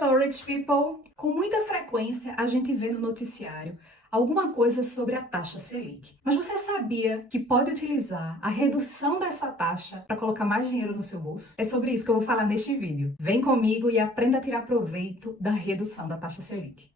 Hello, rich people! Com muita frequência, a gente vê no noticiário alguma coisa sobre a taxa Selic. Mas você sabia que pode utilizar a redução dessa taxa para colocar mais dinheiro no seu bolso? É sobre isso que eu vou falar neste vídeo. Vem comigo e aprenda a tirar proveito da redução da taxa Selic.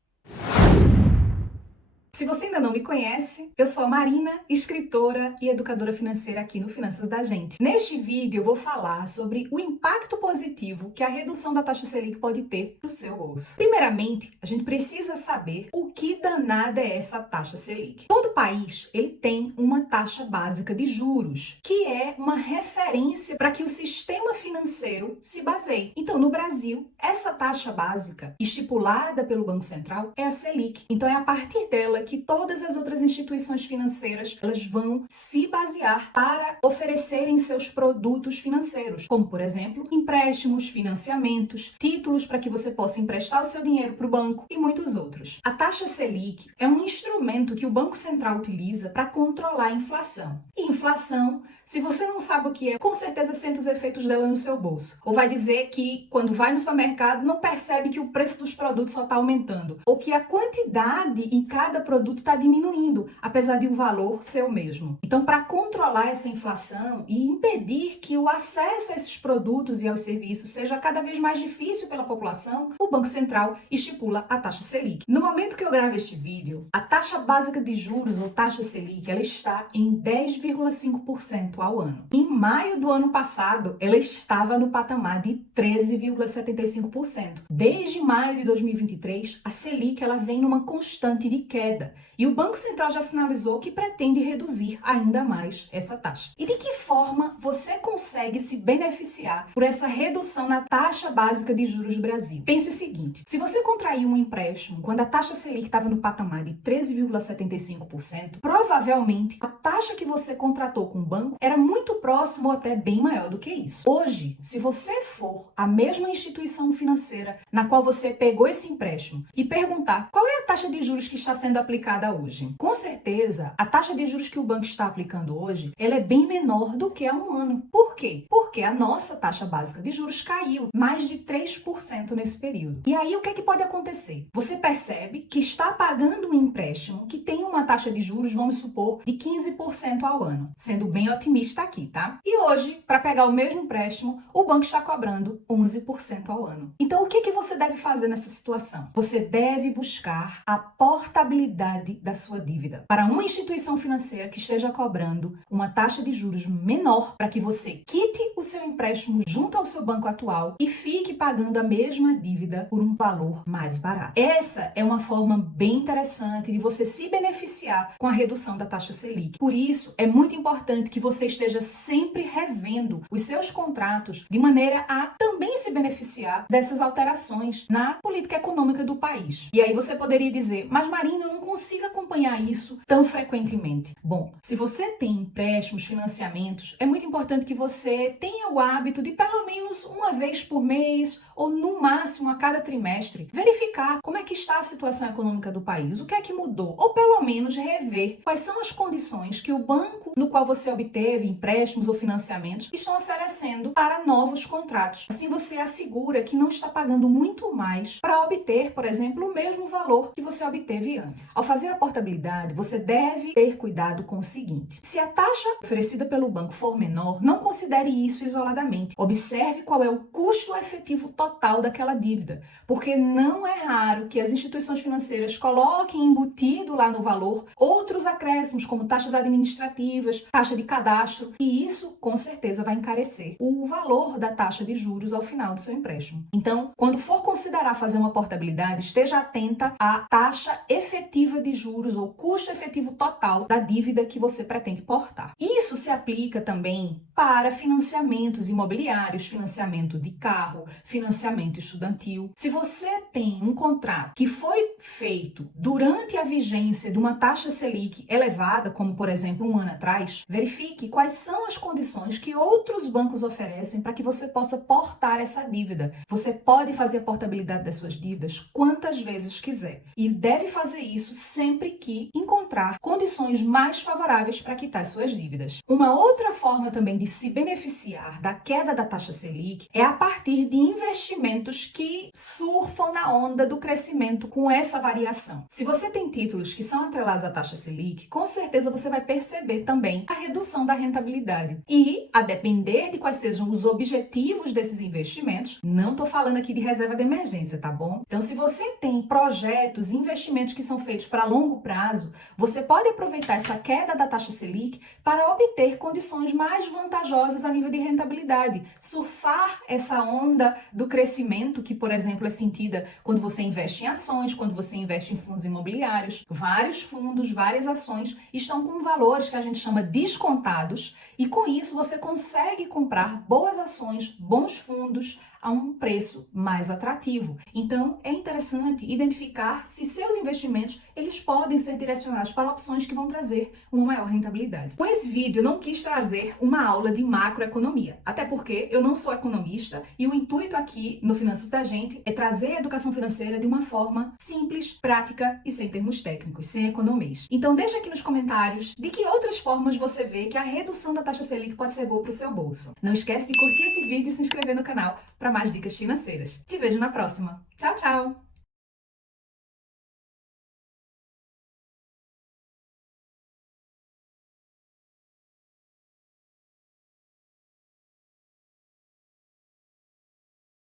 Se você ainda não me conhece, eu sou a Marina, escritora e educadora financeira aqui no Finanças da Gente. Neste vídeo eu vou falar sobre o impacto positivo que a redução da taxa Selic pode ter para o seu bolso. Primeiramente, a gente precisa saber o que danada é essa taxa Selic. Todo país ele tem uma taxa básica de juros, que é uma referência para que o sistema financeiro se baseie. Então, no Brasil, essa taxa básica estipulada pelo Banco Central é a Selic. Então, é a partir dela que todas as outras instituições financeiras elas vão se basear para oferecerem seus produtos financeiros, como, por exemplo, empréstimos, financiamentos, títulos para que você possa emprestar o seu dinheiro para o banco e muitos outros. A taxa Selic é um instrumento que o Banco Central utiliza para controlar a inflação. E inflação, se você não sabe o que é, com certeza sente os efeitos dela no seu bolso. Ou vai dizer que quando vai no supermercado não percebe que o preço dos produtos só está aumentando, ou que a quantidade em cada produto está diminuindo, apesar de o valor ser o mesmo. Então, para controlar essa inflação e impedir que o acesso a esses produtos e aos serviços seja cada vez mais difícil pela população, o Banco Central estipula a taxa Selic. No momento que eu gravo este vídeo, a taxa básica de juros, ou taxa Selic, ela está em 10,5% ao ano. Em maio do ano passado, ela estava no patamar de 13,75%. Desde maio de 2023, a Selic ela vem numa constante de queda. E o Banco Central já sinalizou que pretende reduzir ainda mais essa taxa. E de que forma você consegue se beneficiar por essa redução na taxa básica de juros do Brasil? Pense o seguinte, se você contrair um empréstimo quando a taxa Selic estava no patamar de 13,75%, provavelmente a taxa que você contratou com o banco era muito próxima ou até bem maior do que isso. Hoje, se você for a mesma instituição financeira na qual você pegou esse empréstimo e perguntar qual é a taxa de juros que está sendo aplicada hoje, com certeza a taxa de juros que o banco está aplicando hoje ela é bem menor do que há um ano. Por quê? Porque a nossa taxa básica de juros caiu mais de 3% nesse período. E aí o que é que pode acontecer? Você percebe que está pagando um empréstimo que tem uma taxa de juros, vamos supor, de 15% ao ano, sendo bem otimista aqui, tá? E hoje, para pegar o mesmo empréstimo, o banco está cobrando 11% ao ano. Então o que é que você deve fazer nessa situação? Você deve buscar a portabilidade da sua dívida para uma instituição financeira que esteja cobrando uma taxa de juros menor para que você quite o seu empréstimo junto ao seu banco atual e fique pagando a mesma dívida por um valor mais barato. Essa é uma forma bem interessante de você se beneficiar com a redução da taxa Selic. Por isso, é muito importante que você esteja sempre revendo os seus contratos de maneira a também se beneficiar dessas alterações na política econômica do país. E aí você poderia dizer, mas Marina, eu não consigo acompanhar isso tão frequentemente. Bom, se você tem empréstimos, financiamentos, é muito importante que você tenha o hábito de pelo menos uma vez por mês ou no máximo a cada trimestre verificar como é que está a situação econômica do país, o que é que mudou, ou pelo menos rever quais são as condições que o banco no qual você obteve empréstimos ou financiamentos estão oferecendo para novos contratos. Assim você assegura que não está pagando muito mais para obter, por exemplo, o mesmo valor que você obteve antes. Ao fazer a portabilidade, você deve ter cuidado com o seguinte: se a taxa oferecida pelo banco for menor, não considere isso isoladamente. Observe qual é o custo efetivo total daquela dívida, porque não é raro que as instituições financeiras coloquem embutido lá no valor outros acréscimos, como taxas administrativas, taxa de cadastro, e isso com certeza vai encarecer o valor da taxa de juros ao final do seu empréstimo. Então, quando for considerar fazer uma portabilidade, esteja atenta à taxa efetiva de juros ou custo efetivo total da dívida que você pretende portar. Isso se aplica também para financiamentos imobiliários, financiamento de carro, financiamento estudantil. Se você tem um contrato que foi feito durante a vigência de uma taxa Selic elevada, como por exemplo um ano atrás, verifique quais são as condições que outros bancos oferecem para que você possa portar essa dívida. Você pode fazer a portabilidade das suas dívidas quantas vezes quiser e deve fazer isso isso sempre que encontrar condições mais favoráveis para quitar suas dívidas. Uma outra forma também de se beneficiar da queda da taxa Selic é a partir de investimentos que surfam na onda do crescimento com essa variação. Se você tem títulos que são atrelados à taxa Selic, com certeza você vai perceber também a redução da rentabilidade. E, a depender de quais sejam os objetivos desses investimentos, não estou falando aqui de reserva de emergência, tá bom? Então, se você tem projetos, investimentos que são feitos para longo prazo, você pode aproveitar essa queda da taxa Selic para obter condições mais vantajosas a nível de rentabilidade. Surfar essa onda do crescimento que, por exemplo, é sentida quando você investe em ações, quando você investe em fundos imobiliários. Vários fundos, várias ações estão com valores que a gente chama descontados e com isso você consegue comprar boas ações, bons fundos a um preço mais atrativo. Então, é interessante identificar se seus investimentos eles podem ser direcionados para opções que vão trazer uma maior rentabilidade. Com esse vídeo, eu não quis trazer uma aula de macroeconomia, até porque eu não sou economista e o intuito aqui no Finanças da Gente é trazer a educação financeira de uma forma simples, prática e sem termos técnicos, sem economês. Então, deixa aqui nos comentários de que outras formas você vê que a redução da taxa Selic pode ser boa para o seu bolso. Não esquece de curtir esse vídeo e se inscrever no canal para mais dicas financeiras. Te vejo na próxima. Tchau, tchau!